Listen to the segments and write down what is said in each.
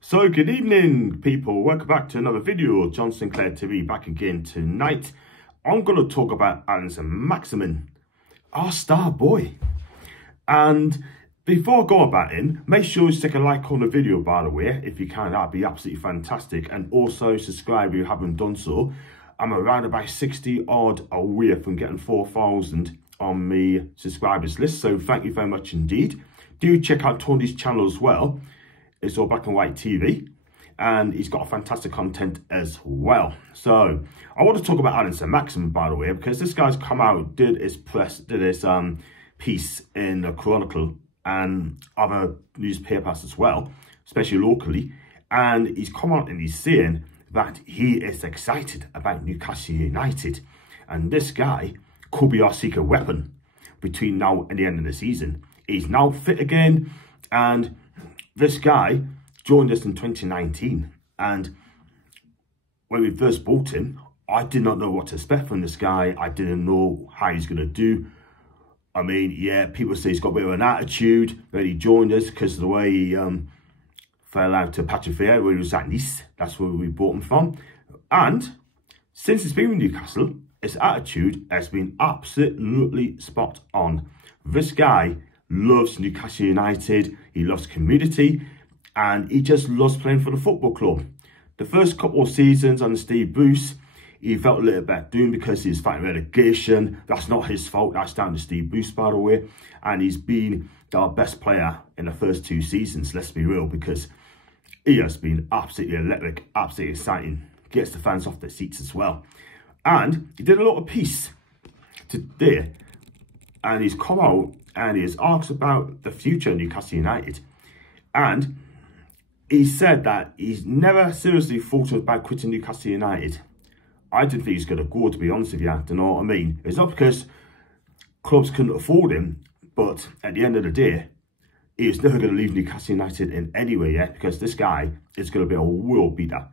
So good evening people, welcome back to another video. John Sinclair TV back again tonight. I'm going to talk about Alain and Maximin, our star boy. And before I go about it, make sure you stick a like on the video, by the way, if you can. That'd be absolutely fantastic. And also subscribe if you haven't done so. I'm around about 60 odd away from getting 4,000 on my subscribers list, so thank you very much indeed. Do check out Toon's channel as well. It's all black and white TV, and he's got fantastic content as well. So I want to talk about Alain and Maximin, by the way, because this guy's come out, did his piece in the Chronicle and other newspapers as well, especially locally, and he's come out and he's saying that he is excited about Newcastle United, and this guy could be our secret weapon between now and the end of the season. He's now fit again, and this guy joined us in 2019, and when we first bought him, I did not know what to expect from this guy. I didn't know how he's going to do. I mean, yeah, people say he's got a bit of an attitude when he joined us because of the way he fell out to Patrick where he was at Nice. That's where we bought him from. And since he's been with Newcastle, his attitude has been absolutely spot on. This guy loves Newcastle United, he loves community, and he just loves playing for the football club. The first couple of seasons under Steve Bruce, he felt a little bit doomed because he was fighting relegation. That's not his fault, that's down to Steve Bruce, by the way. And he's been our best player in the first 2 seasons, let's be real, because he has been absolutely electric, absolutely exciting. Gets the fans off their seats as well. And he did a lot of peace today, and he's come out and he has asked about the future of Newcastle United. And he said that he's never seriously thought about quitting Newcastle United. I didn't think he's going to go, to be honest with you, do you know what I mean? It's not because clubs couldn't afford him, but at the end of the day, he was never going to leave Newcastle United in any way yet, because this guy is going to be a world beater.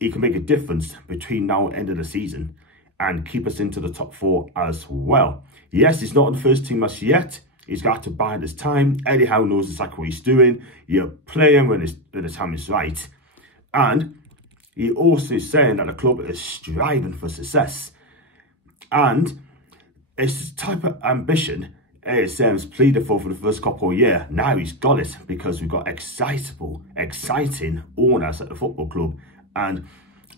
He can make a difference between now and end of the season and keep us into the top 4 as well. Yes, he's not in the first team as yet. He's got to bide his time. Eddie Howe knows exactly what he's doing. You're playing when the time is right. And he also is saying that the club is striving for success. And it's the type of ambition ASM's pleaded for the first couple of years. Now he's got it because we've got exciting owners at the football club. And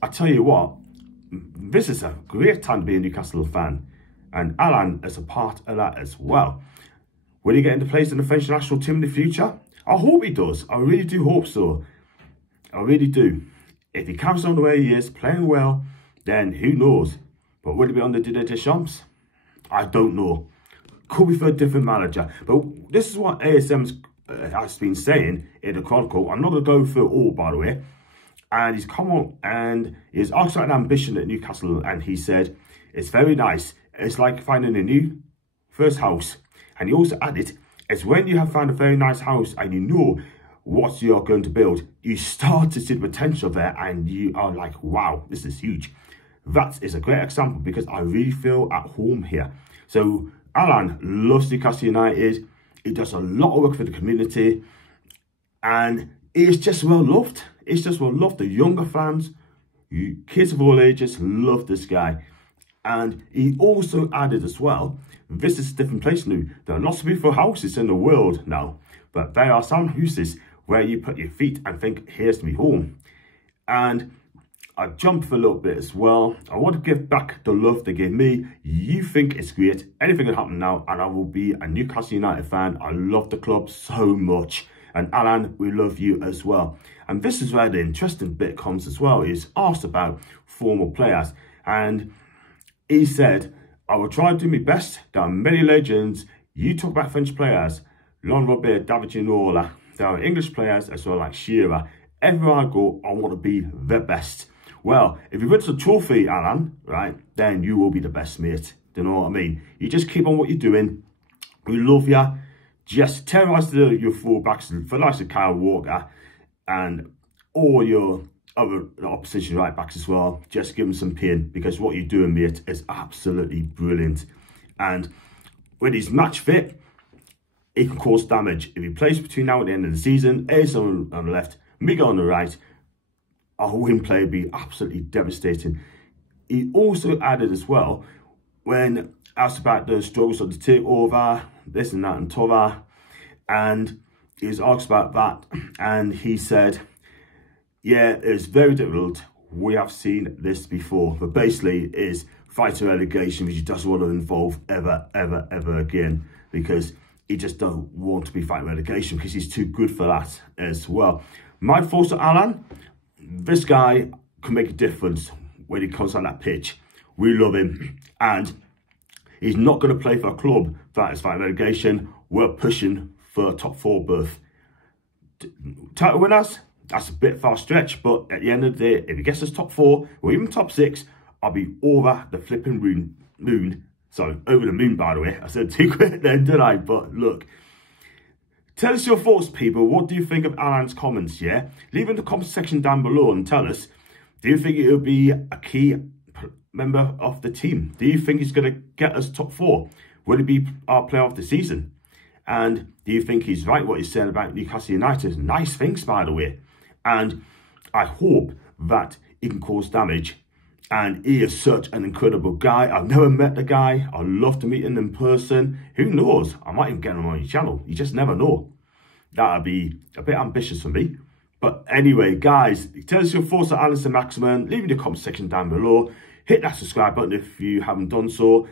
I tell you what, this is a great time to be a Newcastle fan. And Alain is a part of that as well. Will he get into place in the French national team in the future? I hope he does. I really do hope so. I really do. If he comes on the way he is, playing well, then who knows? But will he be on the Didier Deschamps? I don't know. Could be for a different manager. But this is what ASM has been saying in the Chronicle. I'm not going to go through it all, by the way. And he's come on and he's asked about an ambition at Newcastle. And he said, it's very nice. It's like finding a new first house. And he also added, it's when you have found a very nice house and you know what you're going to build, you start to see the potential there and you are like, wow, this is huge. That is a great example because I really feel at home here. So Alain loves Newcastle United. He does a lot of work for the community and he's just well loved. It's just well loved. The younger fans, kids of all ages love this guy. And he also added as well, this is a different place now. There are lots of beautiful houses in the world now, but there are some houses where you put your feet and think, here's me home. And I jumped for a little bit as well. I want to give back the love they gave me. You think it's great. Anything can happen now, and I will be a Newcastle United fan. I love the club so much. And Alain, we love you as well. And this is where the interesting bit comes as well. He's asked about former players. And he said, I will try to do my best. There are many legends. You talk about French players. Laurent Robert, David Ginola. There are English players as well, like Shearer. Everywhere I go, I want to be the best. Well, if you win the trophy, Alain, right, then you will be the best, mate. Do you know what I mean? You just keep on what you're doing. We love you. Just terrorise your fullbacks for likes of Kyle Walker and all your other opposition right backs as well. Just give them some pain because what you're doing, mate, is absolutely brilliant. And when he's match fit, he can cause damage. If he plays between now and the end of the season, Ace on the left, Miguel on the right. Our wing play would be absolutely devastating. He also added as well, when asked about the struggles of the takeover, this and that and t'other, and he was asked about that, and he said, yeah, it's very difficult. We have seen this before, but basically it is fighting relegation, which he doesn't want to involve ever again, because he just don't want to be fighting relegation because he's too good for that as well. My thoughts on Alain, this guy can make a difference when he comes on that pitch. We love him, and he's not going to play for a club that is fighting relegation. We're pushing for a top 4 berth. Title winners, that's a bit far stretch, but at the end of the day, if he gets us top 4 or even top 6, I'll be over the flipping moon. Sorry, over the moon, by the way. I said too quick then, didn't I? But look, tell us your thoughts, people. What do you think of Alain's comments, yeah? Leave in the comment section down below and tell us, do you think it will be a key member of the team? Do you think he's going to get us top 4? Will he be our player of the season? And do you think he's right what he's saying about Newcastle United? Nice things, by the way. And I hope that he can cause damage. And he is such an incredible guy. I've never met the guy. I'd love to meet him in person. Who knows? I might even get him on your channel. You just never know. That'd be a bit ambitious for me. But anyway, guys, tell us your thoughts on Alain and Maximin. Leave in the comment section down below. Hit that subscribe button if you haven't done so.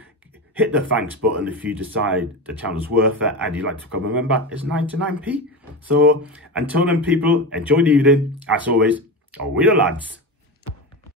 Hit the thanks button if you decide the channel's worth it and you'd like to become a member. It's 99p. So until then, people, enjoy the evening. As always, we're the lads.